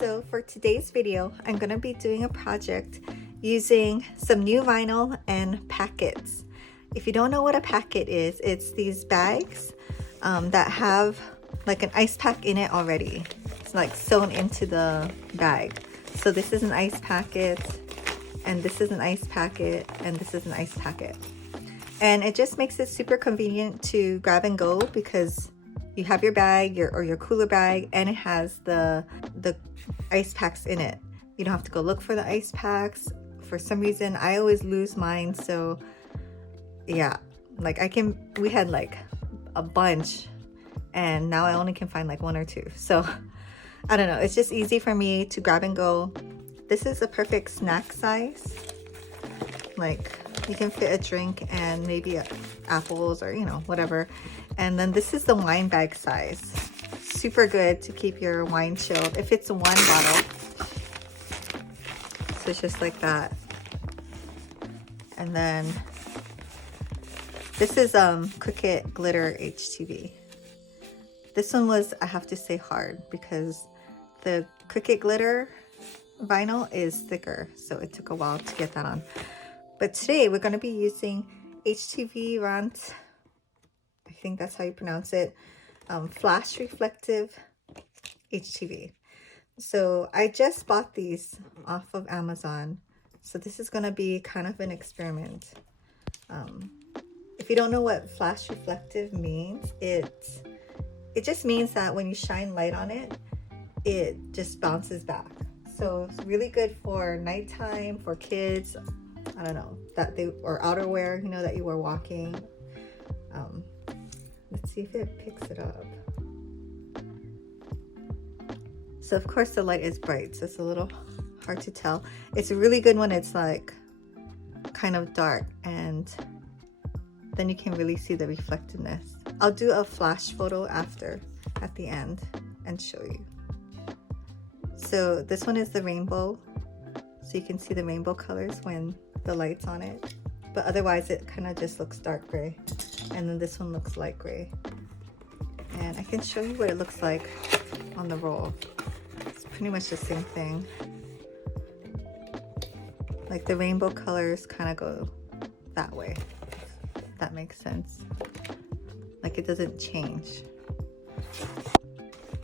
So for today's video, I'm going to be doing a project using some new vinyl and packets. If you don't know what a packet is, it's these bags that have like an ice pack in it already. It's like sewn into the bag. So this is an ice packet, and this is an ice packet, and this is an ice packet. And it just makes it super convenient to grab and go because you have your bag or your cooler bag, and it has the ice packs in it. You don't have to go look for the ice packs. For some reason, I always lose mine. So yeah, like we had like a bunch, and now I only can find like one or two. So I don't know. It's just easy for me to grab and go. This is a perfect snack size. Like you can fit a drink and maybe apples or, you know, whatever. And then this is the wine bag size. Super good to keep your wine chilled if it's one bottle. So it's just like that. And then this is Cricut glitter HTV. This one was, I have to say, hard because the Cricut glitter vinyl is thicker, so it took a while to get that on. But today we're going to be using Htvront, I think that's how you pronounce it, flash reflective HTV. So I just bought these off of Amazon. So this is going to be kind of an experiment. If you don't know what flash reflective means, it just means that when you shine light on it, it just bounces back. So it's really good for nighttime, for kids, I don't know, or outerwear, you know, that you were walking. Let's see if it picks it up. So of course the light is bright, so it's a little hard to tell. It's really good when it's like kind of dark, and then you can really see the reflectiveness. I'll do a flash photo at the end and show you. So this one is the rainbow, so you can see the rainbow colors when the light's on it, but otherwise it kind of just looks dark gray. And then this one looks light gray, and I can show you what it looks like on the roll. It's pretty much the same thing. Like the rainbow colors kind of go that way, if that makes sense. Like it doesn't change.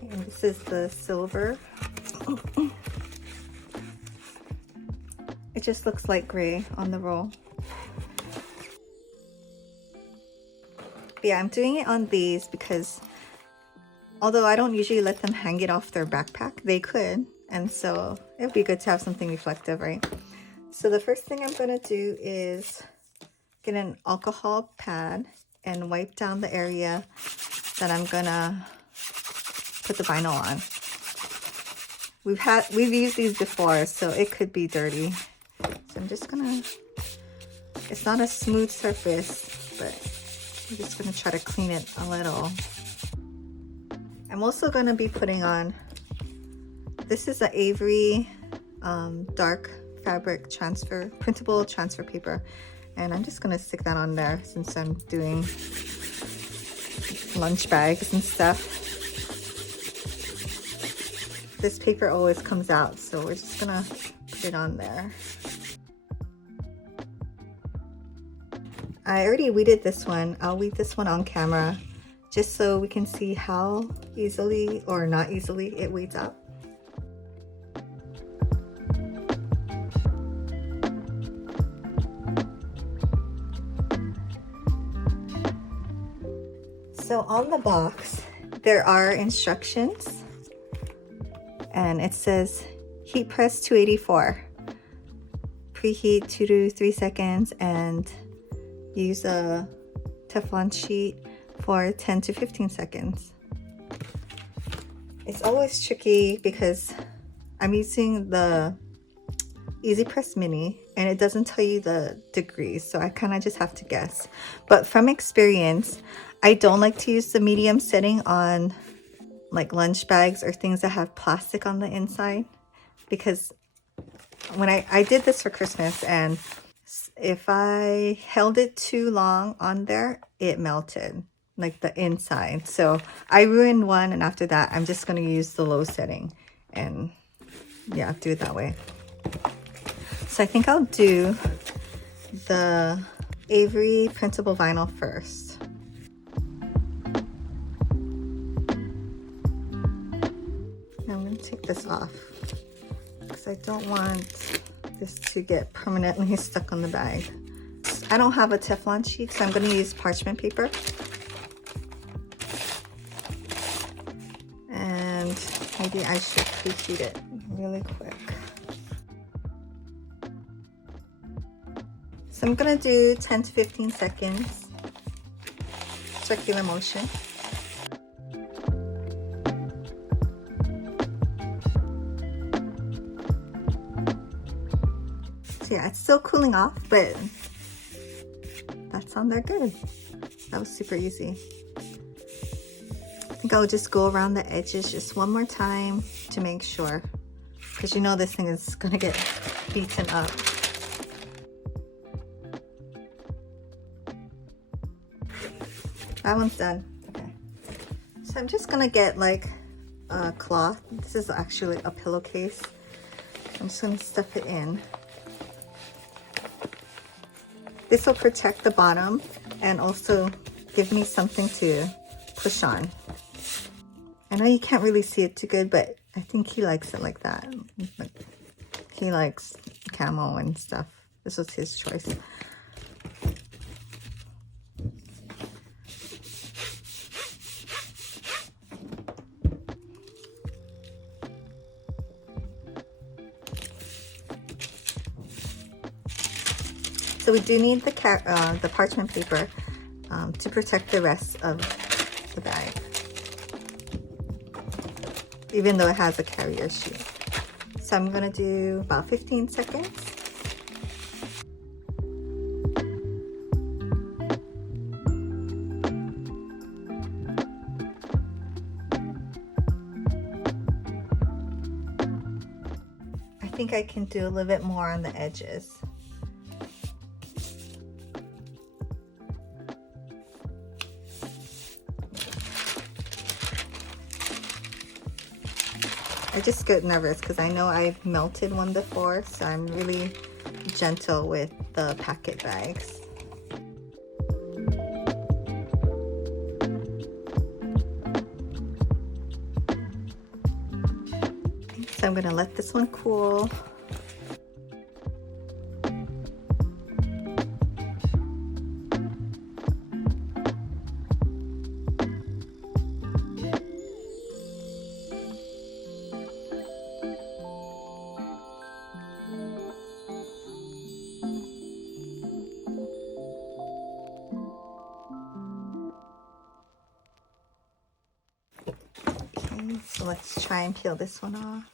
And this is the silver. It just looks light gray on the roll. But yeah, I'm doing it on these because although I don't usually let them hang it off their backpack, they could. And so it would be good to have something reflective, right? So the first thing I'm going to do is get an alcohol pad and wipe down the area that I'm going to put the vinyl on. We've used these before, so it could be dirty. So I'm just gonna, it's not a smooth surface, but I'm just gonna try to clean it a little. I'm also gonna be putting on, this is an Avery dark fabric printable transfer paper. And I'm just gonna stick that on there since I'm doing lunch bags and stuff. This paper always comes out, so we're just gonna put it on there. I already weeded this one. I'll weed this one on camera just so we can see how easily or not easily it weeds out. So on the box, there are instructions. And it says heat press 284, preheat 2 to 3 seconds, and use a Teflon sheet for 10 to 15 seconds. It's always tricky because I'm using the Easy Press Mini and it doesn't tell you the degrees, so I kind of just have to guess. But from experience, I don't like to use the medium setting on like lunch bags or things that have plastic on the inside, because when I did this for Christmas, and if I held it too long on there, it melted. like the inside. So I ruined one, and after that I'm just going to use the low setting, and yeah, do it that way. So I think I'll do the Avery printable vinyl first. Now I'm going to take this off because I don't want this to get permanently stuck on the bag. I don't have a Teflon sheet, so I'm going to use parchment paper. And maybe I should preheat it really quick. So I'm going to do 10 to 15 seconds, circular motion. So yeah, it's still cooling off, but that's on there good. That was super easy. I think I'll just go around the edges just one more time to make sure, because you know this thing is gonna get beaten up. That one's done. Okay. So I'm just gonna get like a cloth. This is actually a pillowcase. I'm just gonna stuff it in. This will protect the bottom and also give me something to push on. I know you can't really see it too good, but I think he likes it like that. He likes camo and stuff. This was his choice. So we do need the parchment paper to protect the rest of the bag, even though it has a carrier sheet. So I'm gonna do about 15 seconds. I think I can do a little bit more on the edges. I just get nervous because I know I've melted one before, so I'm really gentle with the packet bags. So I'm gonna let this one cool. So let's try and peel this one off.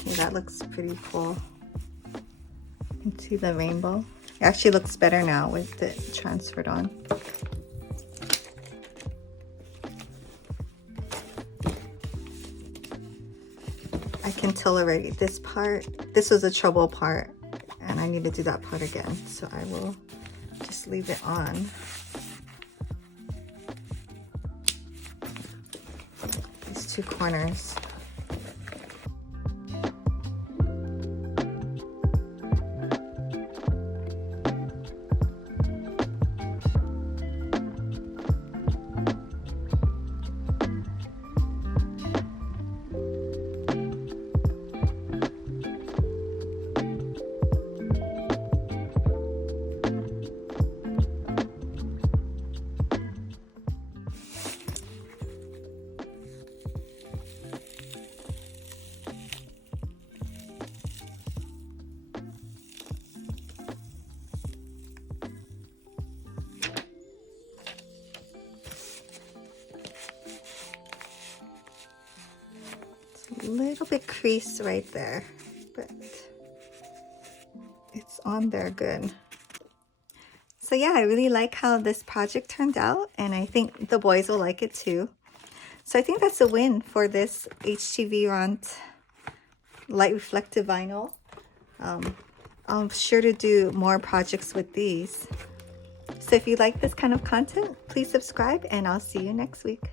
Okay, that looks pretty cool. You can see the rainbow. It actually looks better now with it transferred on. I can tell already this part, this was a trouble part, and I need to do that part again. So I will just leave it on. These two corners. A little bit crease right there, but it's on there good. So yeah, I really like how this project turned out, and I think the boys will like it too. So I think that's a win for this Htvront light reflective vinyl. I'm sure to do more projects with these. So if you like this kind of content, please subscribe and I'll see you next week.